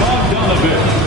Bogdanovich.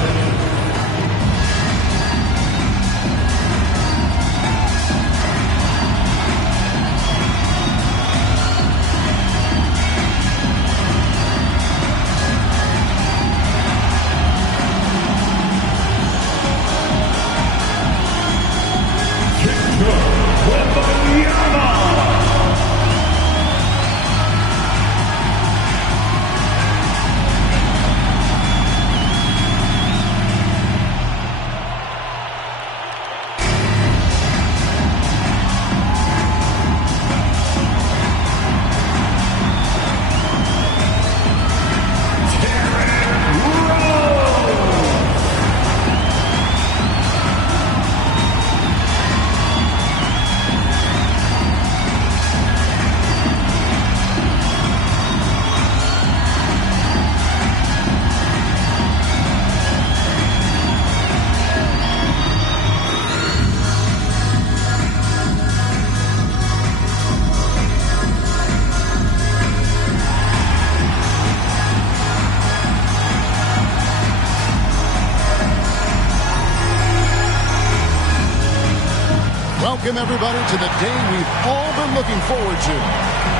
Welcome, everybody, to the day we've all been looking forward to.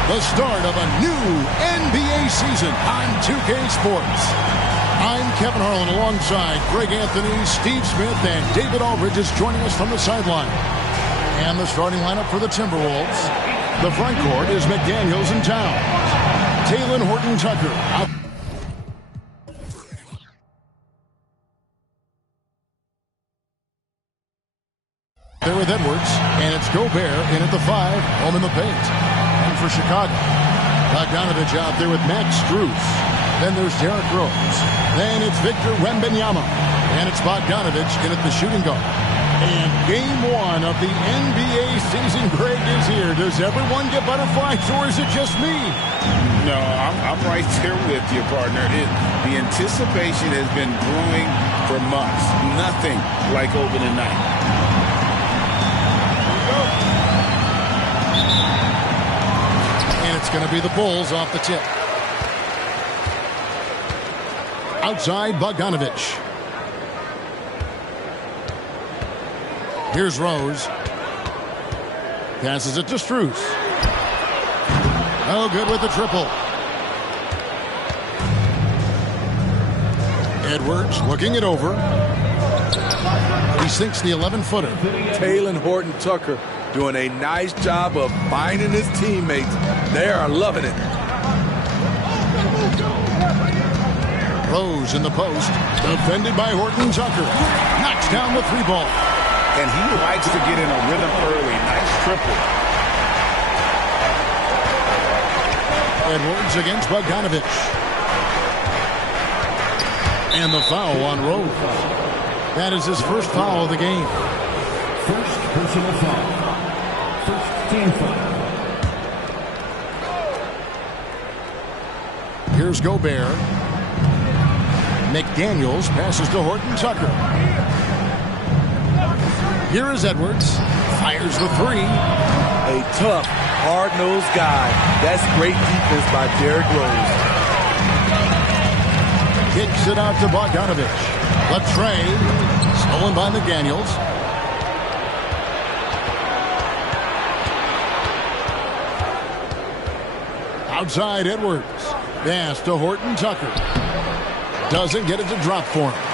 The start of a new NBA season on 2K Sports. I'm Kevin Harlan alongside Greg Anthony, Steve Smith, and David Aldridge is joining us from the sideline. And the starting lineup for the Timberwolves. The front court is McDaniels and Towns. Talen Horton-Tucker out. There with Edwards, and it's Gobert in at the 5, home in the paint. And for Chicago, Bogdanovich out there with Max Strus. Then there's Derrick Rose. Then it's Victor Wembanyama. And it's Bogdanovich in at the shooting guard. And game 1 of the NBA season, Greg, is here. Does everyone get butterflies, or is it just me? No, I'm right there with you, partner. The anticipation has been brewing for months. Nothing like opening night. And it's going to be the Bulls off the tip. Outside, Bogdanovich. Here's Rose. Passes it to Strus. Oh, good with the triple. Edwards looking it over. He sinks the 11-footer. Talen Horton-Tucker doing a nice job of finding his teammates. They are loving it. Rose in the post. Defended by Horton-Tucker. Knocks down the 3-ball. And he likes to get in a rhythm early. Nice triple. Edwards against Bogdanovich. And the foul on Rose. That is his first foul of the game. First personal foul. First team foul. Here's Gobert. McDaniels passes to Horton-Tucker. Here is Edwards. Fires the 3. A tough, hard-nosed guy. That's great defense by Derrick Rose. Kicks it out to Bogdanovich. The trade. Stolen by McDaniels. Outside Edwards. Pass to Horton-Tucker. Doesn't get it to drop for him.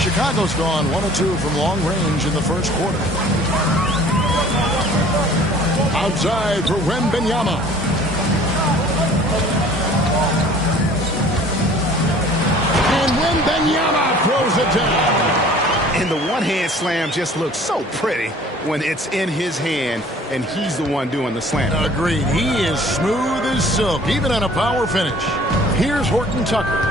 Chicago's gone 1 of 2 from long range in the first quarter. Outside for Wembanyama. And Wembanyama throws it down. And the one-hand slam just looks so pretty when it's in his hand and he's the one doing the slam. Agreed. He is smooth as silk, even on a power finish. Here's Horton-Tucker.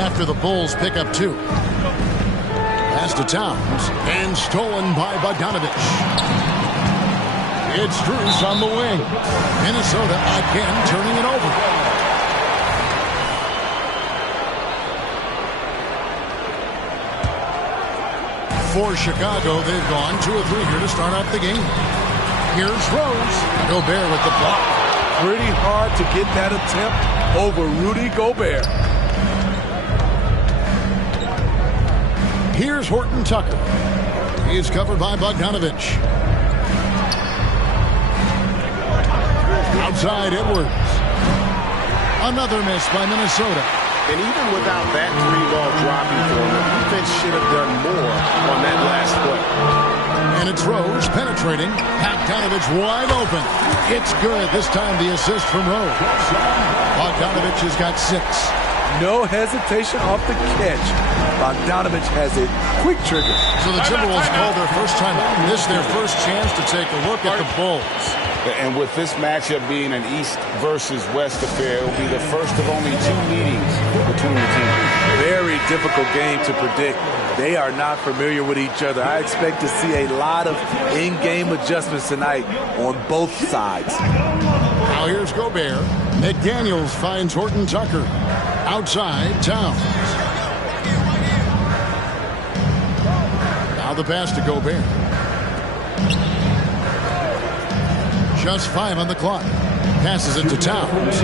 After the Bulls pick up 2. Pass to Towns. And stolen by Bogdanovich. It's Strus on the wing. Minnesota again turning it over. For Chicago, they've gone 2 of 3 here to start out the game. Here's Rose. Gobert with the block. Pretty hard to get that attempt over Rudy Gobert. Here's Horton Tucker. He's covered by Bogdanovich. Outside Edwards. Another miss by Minnesota. And even without that three-ball dropping for them, the defense should have done more on that last play. And it's Rose penetrating. Bogdanovich wide open. It's good. This time the assist from Rose. Bogdanovich has got 6. No hesitation off the catch. Bogdanovich has a quick trigger. So the Timberwolves call their first time out. This is their first chance to take a look at the Bulls. And with this matchup being an East versus West affair, it will be the first of only 2 meetings between the teams. Very difficult game to predict. They are not familiar with each other. I expect to see a lot of in-game adjustments tonight on both sides. Now here's Gobert. McDaniels finds Horton Tucker. Outside, Towns. Now the pass to Gobert. Just 5 on the clock. Passes it to Towns.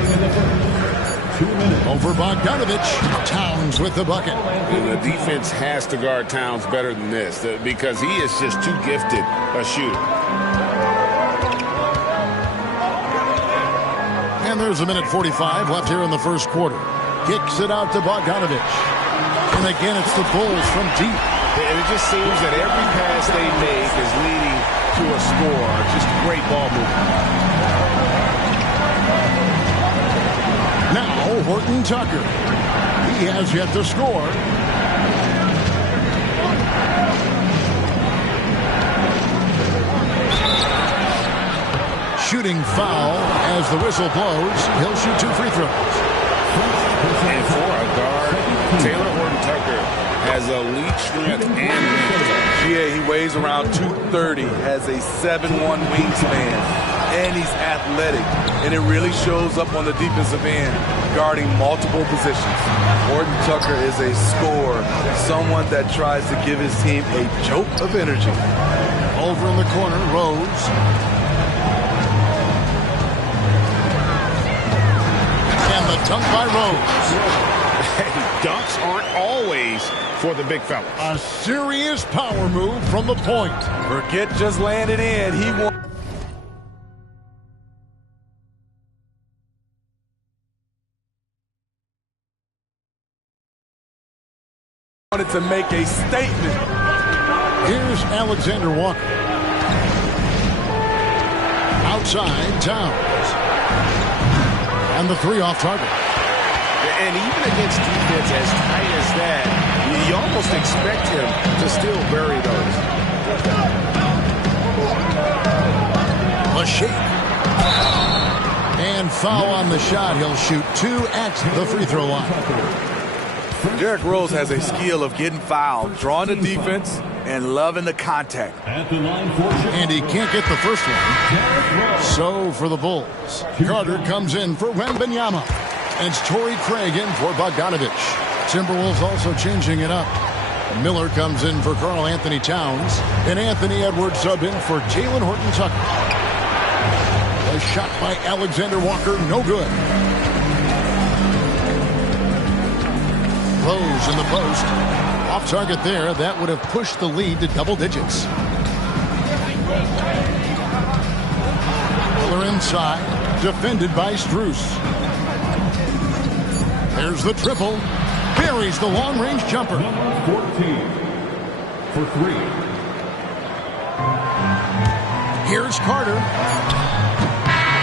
Over Bogdanovich. Towns with the bucket. And the defense has to guard Towns better than this because he is just too gifted a shooter. And there's 1:45 left here in the first quarter. Kicks it out to Bogdanovich. And again, it's the Bulls from deep. And it just seems that every pass they make is leading to a score. Just great ball movement. Now, Horton Tucker. He has yet to score. Shooting foul as the whistle blows. He'll shoot 2 free throws. And for a guard, Taylor Horton Tucker has elite strength and length. Yeah, he weighs around 230, has a 7'1" wingspan, and he's athletic. And it really shows up on the defensive end, guarding multiple positions. Horton Tucker is a scorer, someone that tries to give his team a jolt of energy. Over in the corner, Rose. And the dunk by Rose. Hey, dunks aren't always for the big fellas. A serious power move from the point. Forget just laying it in. He wanted to make a statement. Here's Alexander Walker. Outside, Towns. And the 3 off target. And even against defense as tight as that, you almost expect him to still bury those. A shake. And foul on the shot. He'll shoot 2 at the free throw line. Derrick Rose has a skill of getting fouled, drawing the defense, and loving the contact. And he can't get the first one. So for the Bulls, Carter comes in for Wembanyama. And it's Torrey Craig in for Bogdanovich. Timberwolves also changing it up. Miller comes in for Karl Anthony Towns. And Anthony Edwards sub in for Taylor Horton Tucker. A shot by Alexander Walker, no good. Rose in the post. Off target there. That would have pushed the lead to double digits. Miller inside. Defended by Strus. There's the triple. Buries the long-range jumper. 14 for 3. Here's Carter.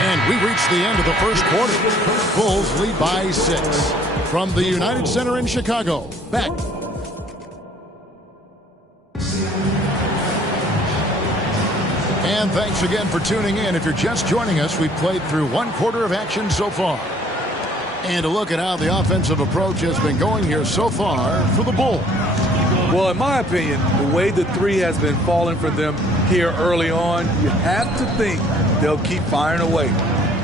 And we reach the end of the first quarter. Bulls lead by 6. From the United Center in Chicago. Back. And thanks again for tuning in. If you're just joining us, we've played through 1 quarter of action so far. And a look at how the offensive approach has been going here so far for the Bulls. Well, in my opinion, the way the 3 has been falling for them here early on, you have to think they'll keep firing away.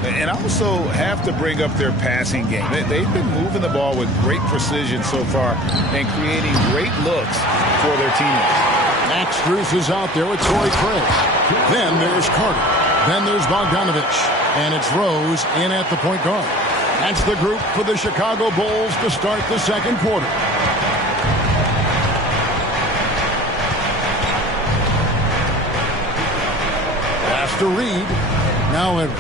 And also have to bring up their passing game. They've been moving the ball with great precision so far and creating great looks for their teammates. Max Strus is out there with Torrey Craig. Then there's Carter. Then there's Bogdanovich. And it's Rose in at the point guard. That's the group for the Chicago Bulls to start the second quarter. Pass to Reed. Now Edwards.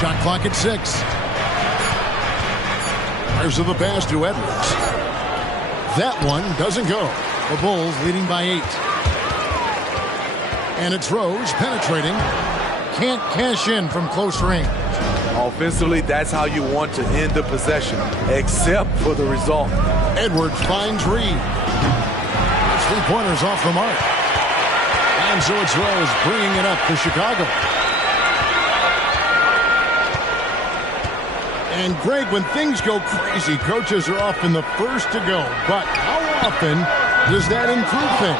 Shot clock at 6. There's the pass to Edwards. That one doesn't go. The Bulls leading by 8. And it's Rose penetrating. Can't cash in from close range. Offensively, that's how you want to end the possession, except for the result. Edwards finds Reed. 3-pointers off the mark. And so it's Rose bringing it up for Chicago. And Greg, when things go crazy, coaches are often the first to go. But how often does that improve things?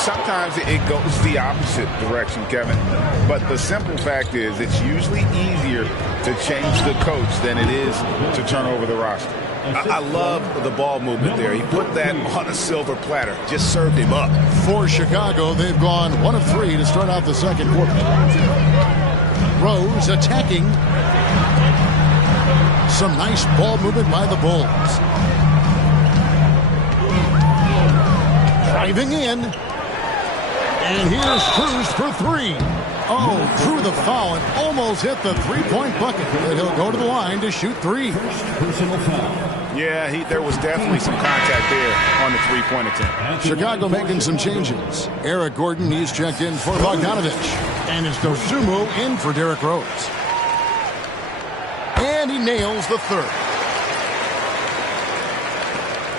Sometimes it goes the opposite direction, Kevin. But the simple fact is it's usually easier to change the coach than it is to turn over the roster. I love the ball movement there. He put that on a silver platter. Just served him up. For Chicago, they've gone 1 of 3 to start out the second quarter. Rose attacking. Some nice ball movement by the Bulls. Driving in. And here's Cruz for 3. Oh, drew the foul and almost hit the 3-point bucket. But he'll go to the line to shoot 3. Personal foul. Yeah, there was definitely some contact there on the 3-point attempt. Chicago making some changes. Eric Gordon, he's checked in for Bogdanovich. And it's Dosunmu in for Derrick Rose. And he nails the 3rd.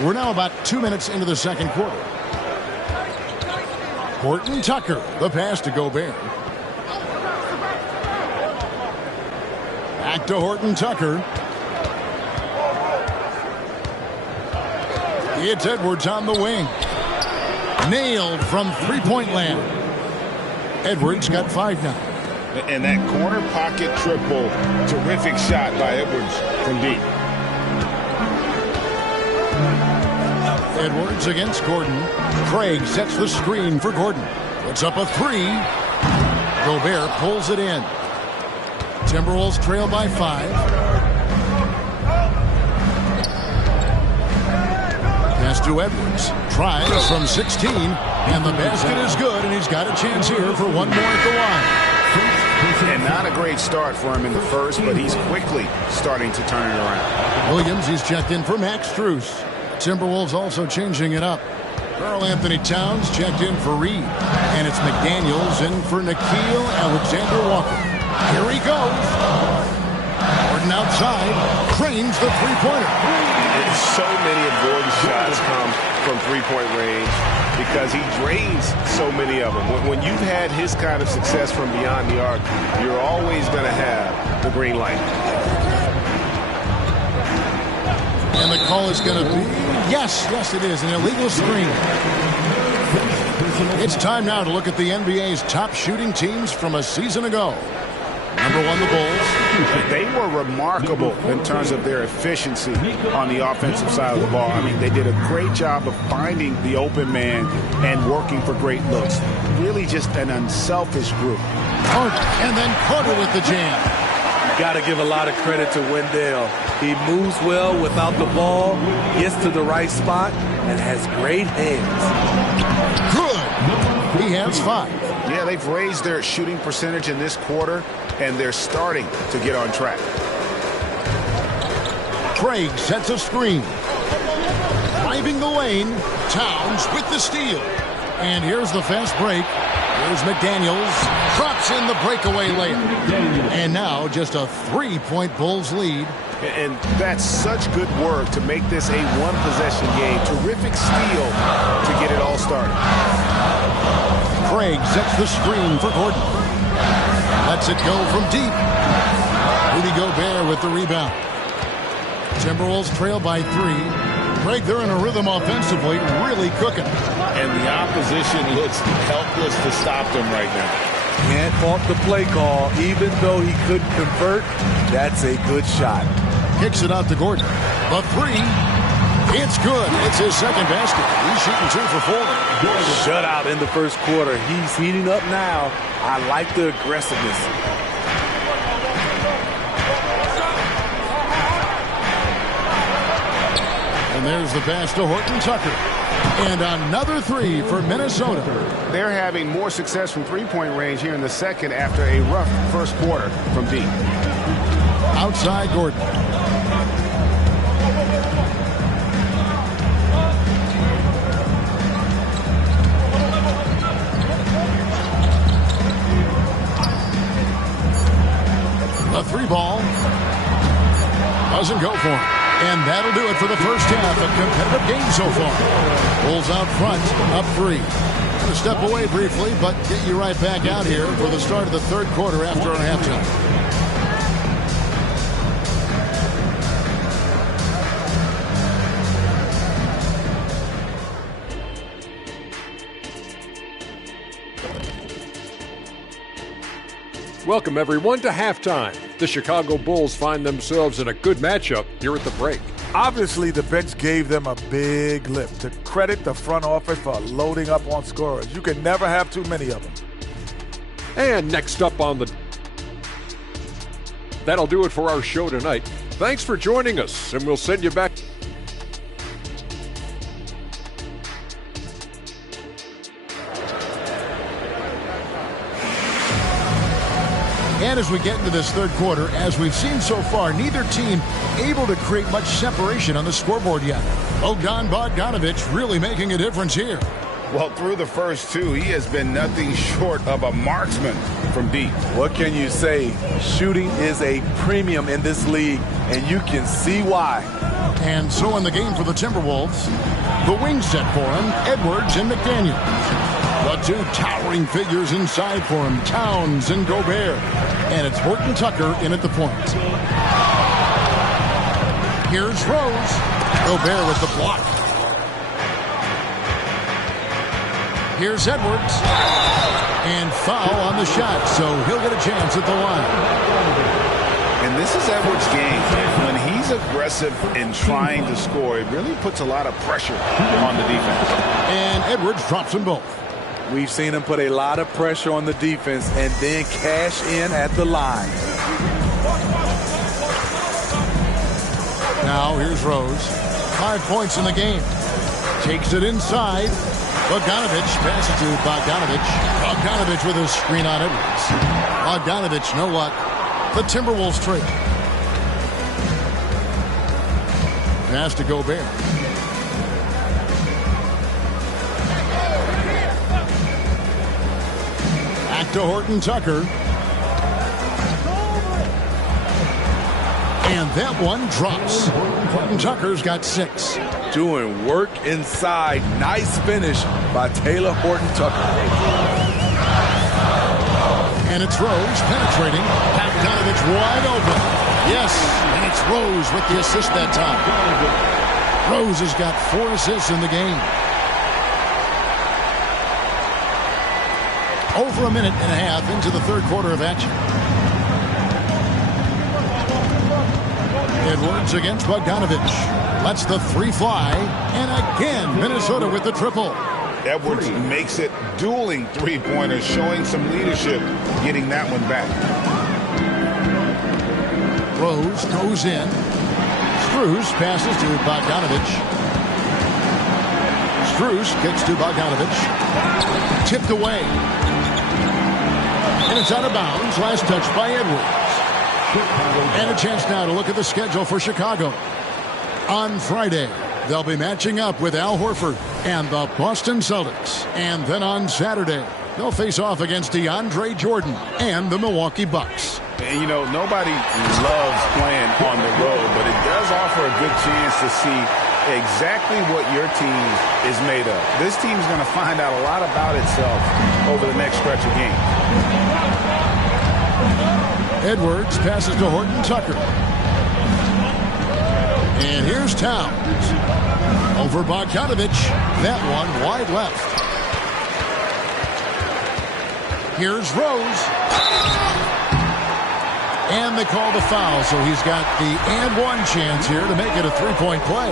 We're now about 2 minutes into the second quarter. Horton Tucker, the pass to Gobert. Back to Horton Tucker. It's Edwards on the wing. Nailed from 3-point land. Edwards got 5 now. And that corner pocket triple, terrific shot by Edwards from deep. Edwards against Gordon. Craig sets the screen for Gordon. Puts up a 3. Gobert pulls it in. Timberwolves trail by 5. Pass to Edwards. Tries from 16. And the basket is good. And he's got a chance here for one more at the line. And not a great start for him in the first, but he's quickly starting to turn it around. Williams, he's checked in for Max Strus. Timberwolves also changing it up. Karl Anthony Towns checked in for Reed. And it's McDaniels in for Nickeil Alexander-Walker. Here he goes. Gordon outside. Cranes the 3-pointer. And so many avoidance shots come from 3-point range because he drains so many of them. When you've had his kind of success from beyond the arc, you're always going to have the green light. And the call is going to be, yes, it is, an illegal screen. It's time now to look at the NBA's top shooting teams from a season ago. Number 1, the Bulls. They were remarkable in terms of their efficiency on the offensive side of the ball. I mean, they did a great job of finding the open man and working for great looks. Really just an unselfish group. And then Carter with the jam. You got to give a lot of credit to Wendell. He moves well without the ball, gets to the right spot, and has great hands. Good. He has 5. Yeah, they've raised their shooting percentage in this quarter, and they're starting to get on track. Craig sets a screen. Driving the lane. Towns with the steal. And here's the fast break. Here's McDaniels. Drops in the breakaway layup. And now just a 3-point Bulls lead. And that's such good work to make this a one-possession game. Terrific steal to get it all started. Craig sets the screen for Gordon. Lets it go from deep. Rudy Gobert with the rebound. Timberwolves trail by 3. Craig, they're in a rhythm offensively, really cooking. And the opposition looks helpless to stop them right now. Can't fault the play call. Even though he couldn't convert, that's a good shot. Kicks it out to Gordon. The 3. It's good. It's his second basket. He's shooting 2 for 4. Shutout in the first quarter. He's heating up now. I like the aggressiveness. And there's the pass to Horton Tucker. And another three for Minnesota. They're having more success from three-point range here in the second after a rough first quarter from deep. Outside Gordon. The three ball doesn't go for him. And that'll do it for the first half. A competitive game so far. Bulls out front, up three. Going to step away briefly, but get you right back out here for the start of the third quarter after our halftime. Welcome, everyone, to halftime. The Chicago Bulls find themselves in a good matchup here at the break. Obviously, the bench gave them a big lift. To credit the front office for loading up on scorers. You can never have too many of them. And next up on the... That'll do it for our show tonight. Thanks for joining us, and we'll send you back... And as we get into this third quarter, as we've seen so far, neither team able to create much separation on the scoreboard yet. Bogdan Bogdanović really making a difference here. Well, through the first two, he has been nothing short of a marksman from deep. What can you say? Shooting is a premium in this league, and you can see why. And so in the game for the Timberwolves, the wings set for him, Edwards and McDaniels. The two towering figures inside for him, Towns and Gobert. And it's Horton Tucker in at the point. Here's Rose. Gobert with the block. Here's Edwards. And foul on the shot, so he'll get a chance at the line. And this is Edwards' game. When he's aggressive in trying to score, it really puts a lot of pressure on the defense. And Edwards drops them both. We've seen him put a lot of pressure on the defense and then cash in at the line. Now here's Rose. 5 points in the game. Takes it inside. Bogdanović passes to Bogdanović. Bogdanović with a screen on Edwards. Bogdanović, no luck. The Timberwolves trade. Pass to Gobert. Back to Horton Tucker. And that one drops. Horton Tucker's got 6. Doing work inside. Nice finish by Taylor Horton Tucker. And it's Rose penetrating. Bogdanović wide open. Yes, and it's Rose with the assist that time. Rose has got 4 assists in the game. Over a minute and a half into the third quarter of action. Edwards against Bogdanović. Lets the three fly. And again, Minnesota with the triple. Edwards makes it dueling three-pointers, showing some leadership, getting that one back. Rose goes in. Strus passes to Bogdanović. Strus kicks to Bogdanović. Tipped away. And it's out of bounds. Last touch by Edwards. And a chance now to look at the schedule for Chicago. On Friday, they'll be matching up with Al Horford and the Boston Celtics. And then on Saturday, they'll face off against DeAndre Jordan and the Milwaukee Bucks. And, you know, nobody loves playing on the road, but it does offer a good chance to see exactly what your team is made of. This team is going to find out a lot about itself over the next stretch of games. Edwards passes to Horton Tucker. And here's Towns. Over Bogdanović. That one wide left. Here's Rose. And they call the foul, so he's got the and one chance here to make it a three-point play.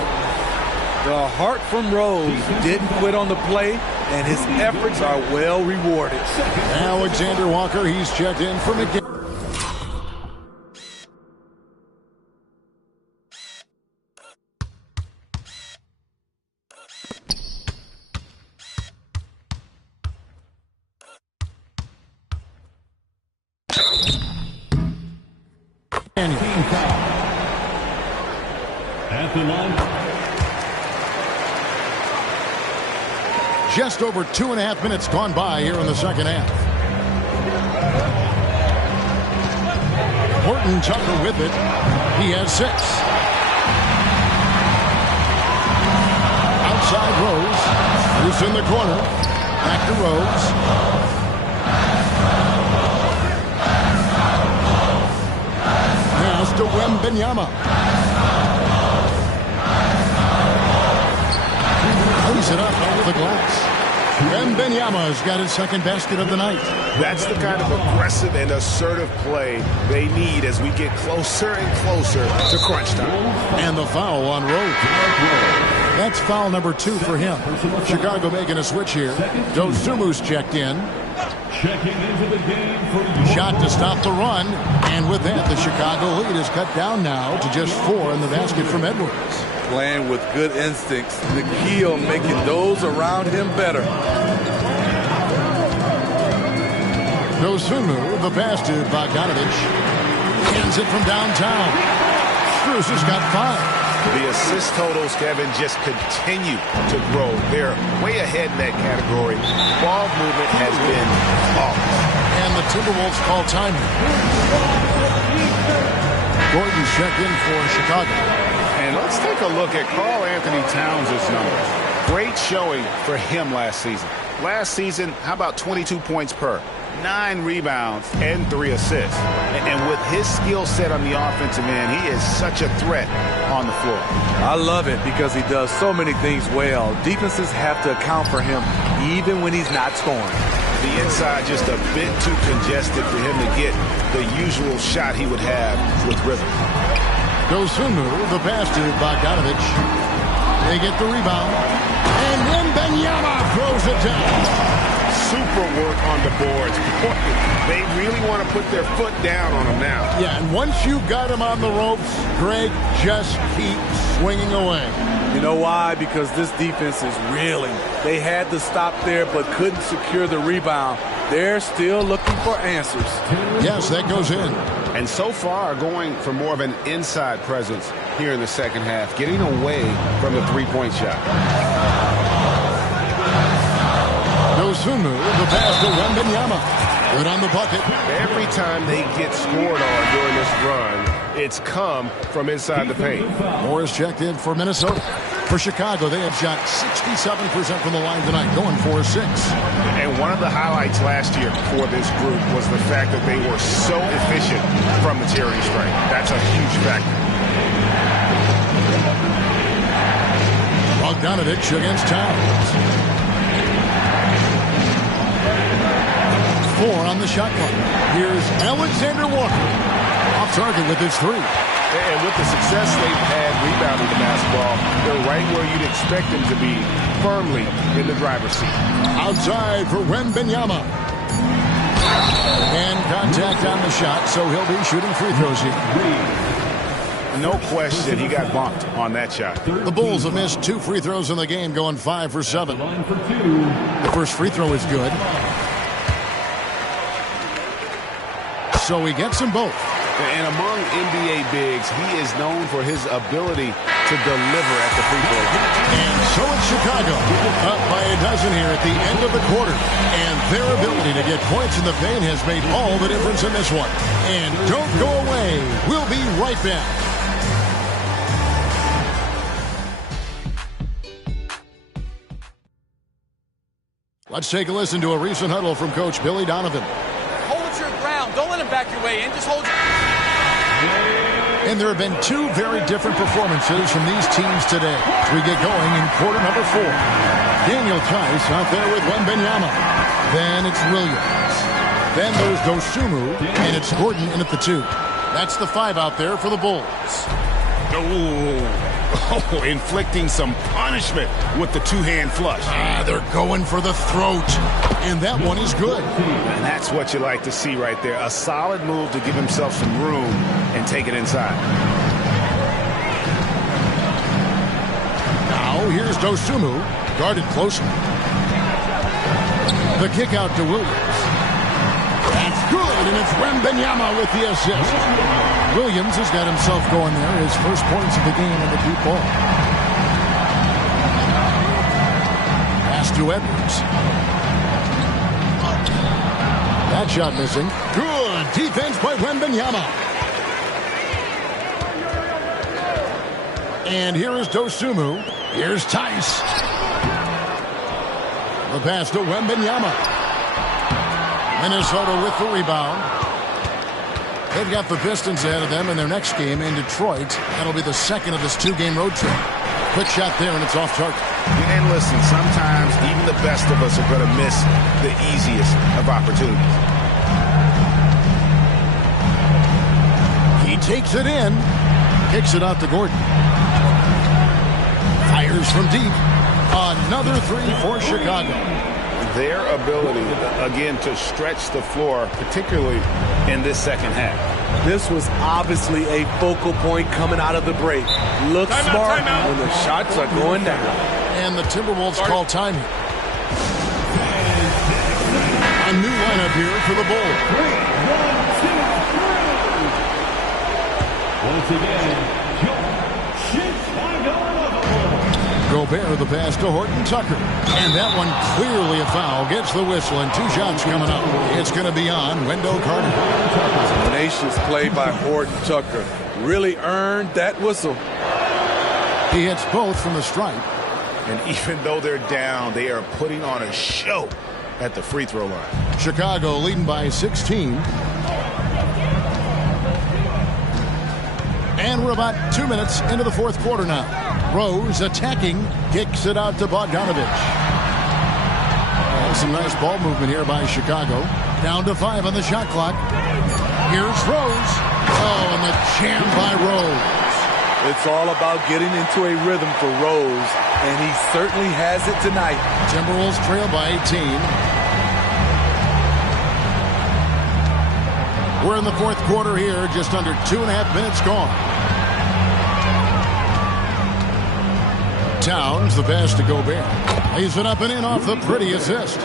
The heart from Rose didn't quit on the play, and his efforts are well rewarded. Alexander Walker, he's checked in for McDaniels. Team foul. At the line. Just over 2.5 minutes gone by here in the second half. Horton Tucker with it. He has 6. Outside Rose. Loose in the corner. Back to Rose. Pass to Wembanyama. Plays it up over the glass. Wembanyama's got his second basket of the night. That's the kind of aggressive and assertive play they need as we get closer and closer to crunch time. And the foul on Rose. That's foul number 2 for him. Chicago making a switch here. Dosumu's checked in. Checking into the game for Shot to stop the run. And with that, the Chicago lead is cut down now to just 4 in the basket from Edwards. Playing with good instincts. The key on making those around him better. Dosumu, the pass to Bogdanovic. Hands it from downtown. Strus has got 5. The assist totals, Kevin, just continue to grow. They're way ahead in that category. Ball movement has been flawless. And the Timberwolves call time. Gordon's checked in for Chicago. And let's take a look at Karl Anthony Towns' numbers. Great showing for him last season. Last season, how about 22 points per? 9 rebounds and 3 assists. And with his skill set on the offensive end, he is such a threat on the floor. I love it because he does so many things well. Defenses have to account for him even when he's not scoring. The inside just a bit too congested for him to get the usual shot he would have with rhythm. Dosumu, the pass to Bogdanovic. They get the rebound. And Wembanyama throws it down. Super work on the boards. Boy, they really want to put their foot down on him now. Yeah, and once you got him on the ropes, Greg, just keep swinging away. You know why? Because this defense is reeling. They had to stop there but couldn't secure the rebound. They're still looking for answers. Yes, that goes in. And so far, going for more of an inside presence here in the second half, getting away from the three-point shot. Dosumu, the pass to Wembanyama. Good on the bucket. Every time they get scored on during this run, it's come from inside the paint. Morris checked in for Minnesota. For Chicago, they have shot 67% from the line tonight, going 4-6. And one of the highlights last year for this group was the fact that they were so efficient from the charity stripe. That's a huge factor. Bogdanovic against Towns. 4 on the shot clock. Here's Alexander Walker. Off target with his 3. And with the success they've had rebounding the basketball, they're right where you'd expect them to be, firmly in the driver's seat. Outside for Wembanyama. And contact on the shot, so he'll be shooting free throws here. No question, he got bumped on that shot. The Bulls have missed 2 free throws in the game, going 5 for 7. The first free throw is good. So he gets them both. And among NBA bigs, he is known for his ability to deliver at the free throw line. And so it's Chicago, up by a dozen here at the end of the quarter. And their ability to get points in the paint has made all the difference in this one. And don't go away. We'll be right back. Let's take a listen to a recent huddle from Coach Billy Donovan. Don't let him back your way in. Just hold your... And there have been 2 very different performances from these teams today as we get going in quarter number 4. Daniel Tice out there with Wembanyama. Then it's Williams. Then there's Dosumu, and it's Gordon in at the 2. That's the 5 out there for the Bulls. Oh, inflicting some punishment with the 2-hand flush. They're going for the throat, and that one is good. And that's what you like to see right there. A solid move to give himself some room and take it inside. Now here's Dosumu, guarded closely. The kick out to Williams. That's good, and it's Wembanyama with the assist. Williams has got himself going there. His first points of the game on the deep ball. Pass to Edwards. That shot missing. Good defense by Wembanyama. And here is Dosunmu. Here's Tice. The pass to Wembanyama. Minnesota with the rebound. They've got the Pistons ahead of them in their next game in Detroit. That'll be the second of this two-game road trip. Quick shot there, and it's off target. And listen, sometimes even the best of us are going to miss the easiest of opportunities. He takes it in. Kicks it out to Gordon. Fires from deep. Another three for Chicago. Their ability, again, to stretch the floor, particularly in this second half. This was obviously a focal point coming out of the break. Look smart when the shots are going down. And the Timberwolves call time here. A new lineup here for the Bulls. 3, 1, 2, 3. Once again, Chicago. Gobert the pass to Horton Tucker. And that one clearly a foul. Gets the whistle and two shots coming up. It's going to be on Wendell Carter. Tenacious play by Horton Tucker. Really earned that whistle. He hits both from the stripe. And even though they're down, they are putting on a show at the free throw line. Chicago leading by 16. And we're about 2 minutes into the fourth quarter now. Rose attacking, kicks it out to Bogdanovich. Some nice ball movement here by Chicago. Down to 5 on the shot clock. Here's Rose. Oh, and the jam by Rose. It's all about getting into a rhythm for Rose, and he certainly has it tonight. Timberwolves trail by 18. We're in the fourth quarter here, just under 2.5 minutes gone. Towns, the pass to Gobert. Lays it up and in off the pretty assist.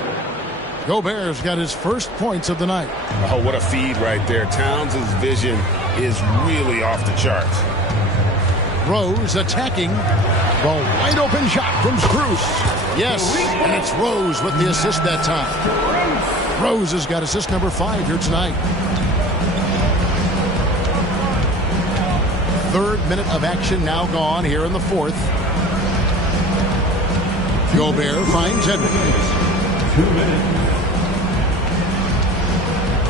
Gobert's got his first points of the night. Oh, what a feed right there. Towns' vision is really off the charts. Rose attacking. The wide open shot from Strus. Yes, and it's Rose with the assist that time. Rose has got assist number 5 here tonight. Third minute of action now gone here in the fourth. Gobert finds Edwards. 2 minutes.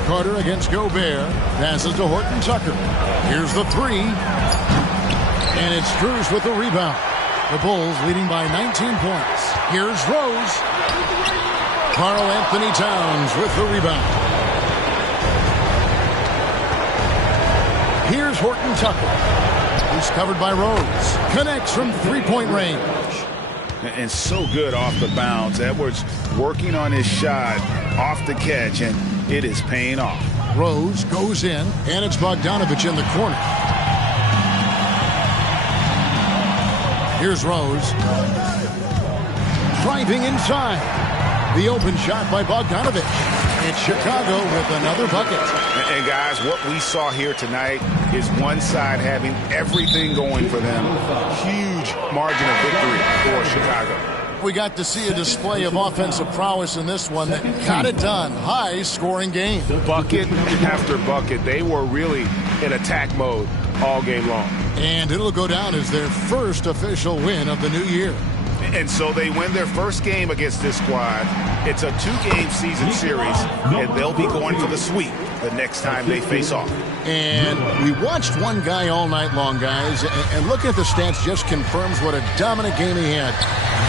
Carter against Gobert. Passes to Horton Tucker. Here's the three. And it's Strus with the rebound. The Bulls leading by 19 points. Here's Rose. Karl-Anthony Towns with the rebound. Here's Horton Tucker. He's covered by Rose. Connects from three-point range. And so good off the bounce. Edwards working on his shot off the catch, and it is paying off. Rose goes in, and it's Bogdanovich in the corner. Here's Rose. Driving inside. The open shot by Bogdanovich. It's Chicago with another bucket. And guys, what we saw here tonight is one side having everything going for them. Huge margin of victory for Chicago. We got to see a display of offensive prowess in this one that got it done. High-scoring game. Bucket after bucket. They were really in attack mode all game long. And it'll go down as their first official win of the new year. And so they win their first game against this squad. It's a 2-game season series, and they'll be going for the sweep the next time they face off. And we watched one guy all night long, guys, and looking at the stats just confirms what a dominant game he had.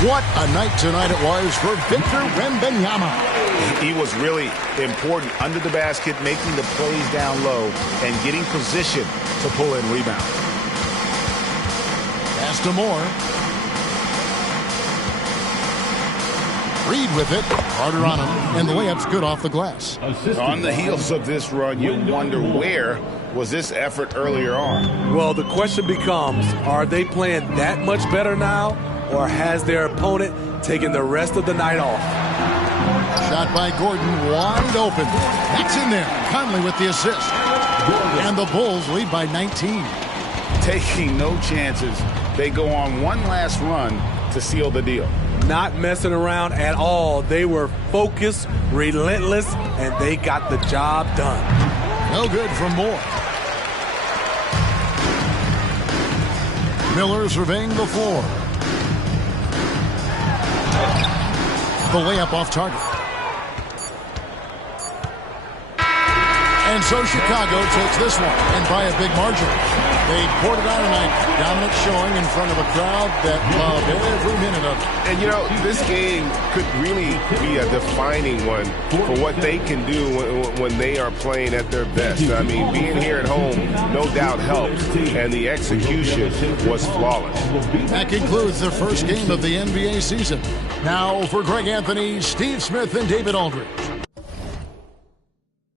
What a night tonight it was for Victor Wembanyama. He was really important under the basket, making the plays down low and getting position to pull in rebounds. Pass to Moore. Reed with it. Carter on him. And the layup's good off the glass. On the heels of this run, you wonder where was this effort earlier on? Well, the question becomes, are they playing that much better now, or has their opponent taken the rest of the night off? Shot by Gordon, wide open. That's in there. Conley with the assist. And the Bulls lead by 19. Taking no chances. They go on one last run to seal the deal. Not messing around at all. They were focused, relentless, and they got the job done. No good from Moore. Miller surveying the floor. The layup off target. And so Chicago takes this one, and by a big margin. They poured it out tonight. Dominant showing in front of a crowd that loved every minute of it. And, you know, this game could really be a defining one for what they can do when they are playing at their best. I mean, being here at home no doubt helps, and the execution was flawless. That concludes the first game of the NBA season. Now for Greg Anthony, Steve Smith, and David Aldridge.